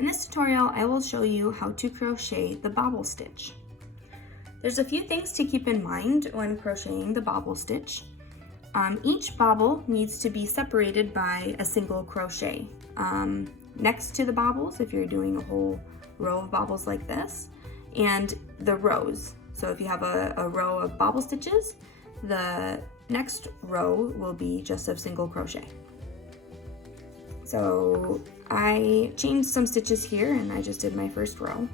In this tutorial, I will show you how to crochet the bobble stitch. There's a few things to keep in mind when crocheting the bobble stitch. Each bobble needs to be separated by a single crochet. Next to the bobbles, if you're doing a whole row of bobbles like this, and the rows. So if you have a row of bobble stitches, the next row will be just a single crochet. So I changed some stitches here and I just did my first row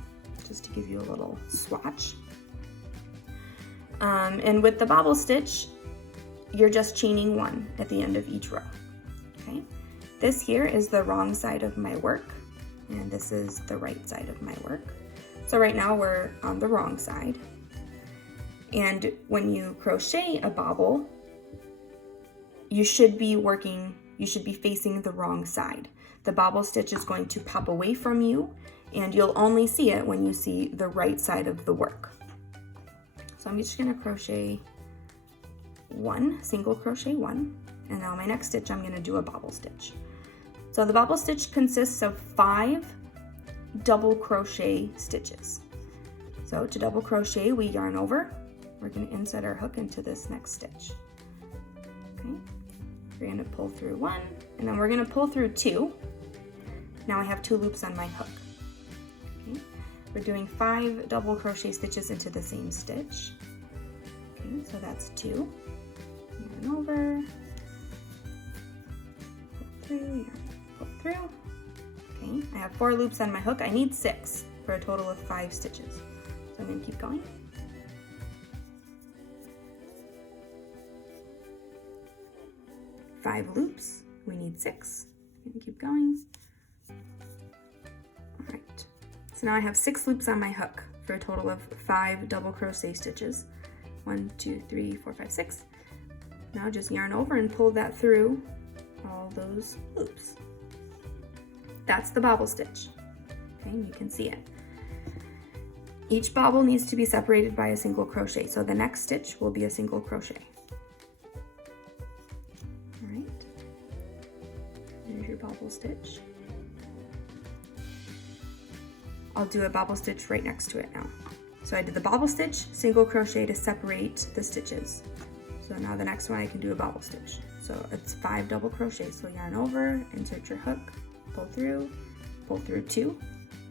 just to give you a little swatch. And with the bobble stitch, you're just chaining one at the end of each row. Okay, this here is the wrong side of my work and this is the right side of my work. So right now we're on the wrong side. And when you crochet a bobble, you should be facing the wrong side. The bobble stitch is going to pop away from you and you'll only see it when you see the right side of the work. So I'm just gonna crochet one, single crochet one, and now my next stitch I'm gonna do a bobble stitch. So the bobble stitch consists of 5 double crochet stitches. So to double crochet, we yarn over. We're gonna insert our hook into this next stitch. Okay. We're gonna pull through 1, and then we're gonna pull through 2. Now I have 2 loops on my hook. Okay. We're doing 5 double crochet stitches into the same stitch. Okay, so that's 2. Yarn over, pull through, yarn, pull through. Okay, I have 4 loops on my hook. I need 6 for a total of 5 stitches. So I'm gonna keep going. Five loops, we need 6. I'm gonna keep going. All right, so now I have 6 loops on my hook for a total of 5 double crochet stitches. 1, 2, 3, 4, 5, 6. Now just yarn over and pull that through all those loops. That's the bobble stitch. Okay, you can see it. Each bobble needs to be separated by a single crochet, so the next stitch will be a single crochet. There's your bobble stitch. I'll do a bobble stitch right next to it now. So I did the bobble stitch, single crochet to separate the stitches. So now the next one I can do a bobble stitch. So it's 5 double crochets. So yarn over, insert your hook, pull through 2,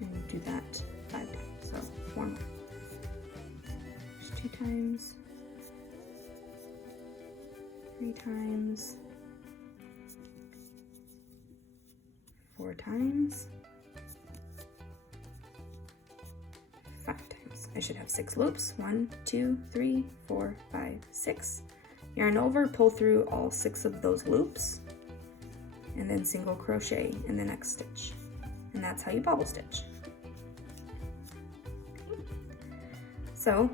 and do that 5 times. So 4 more. There's 2 times, 3 times, 4 times, 5 times. I should have 6 loops. 1, 2, 3, 4, 5, 6. Yarn over, pull through all 6 of those loops, and then single crochet in the next stitch. And that's how you bobble stitch. So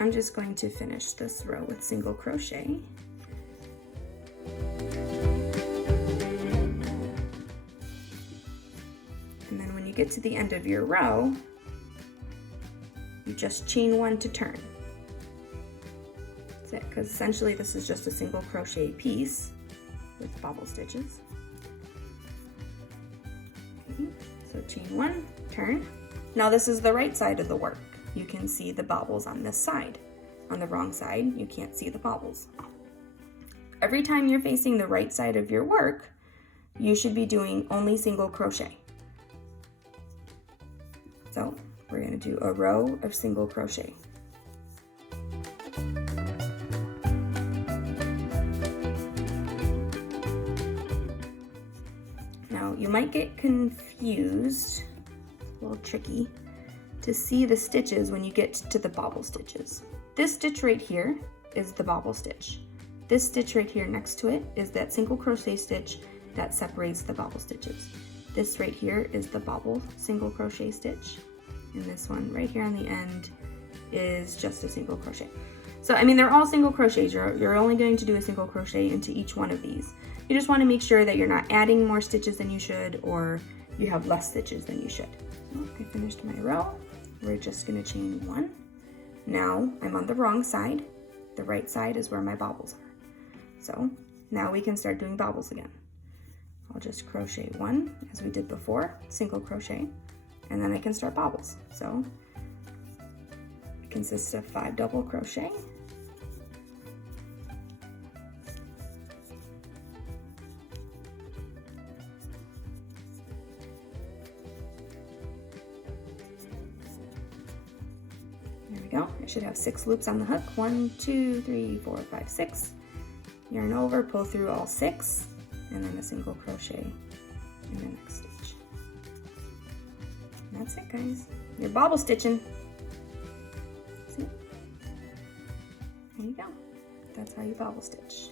I'm just going to finish this row with single crochet. And then when you get to the end of your row, you just chain 1 to turn. That's it, because essentially this is just a single crochet piece with bobble stitches. Okay, so chain 1, turn. Now this is the right side of the work. You can see the bobbles on this side. On the wrong side, you can't see the bobbles. Every time you're facing the right side of your work, you should be doing only single crochet. So we're going to do a row of single crochet. Now you might get confused, a little tricky, to see the stitches when you get to the bobble stitches. This stitch right here is the bobble stitch. This stitch right here next to it is that single crochet stitch that separates the bobble stitches. This right here is the bobble single crochet stitch, and this one right here on the end is just a single crochet. So I mean, they're all single crochets. You're only going to do a single crochet into each one of these. You just want to make sure that you're not adding more stitches than you should, or you have less stitches than you should. So I finished my row. We're just going to chain 1. Now I'm on the wrong side. The right side is where my bobbles are. So now we can start doing bobbles again. I'll just crochet one as we did before, single crochet, and then I can start bobbles. So it consists of 5 double crochet, there we go. I should have 6 loops on the hook. 1, 2, 3, 4, 5, 6. Yarn over, pull through all 6, and then a single crochet in the next stitch. And that's it, guys. You're bobble stitching. See? There you go. That's how you bobble stitch.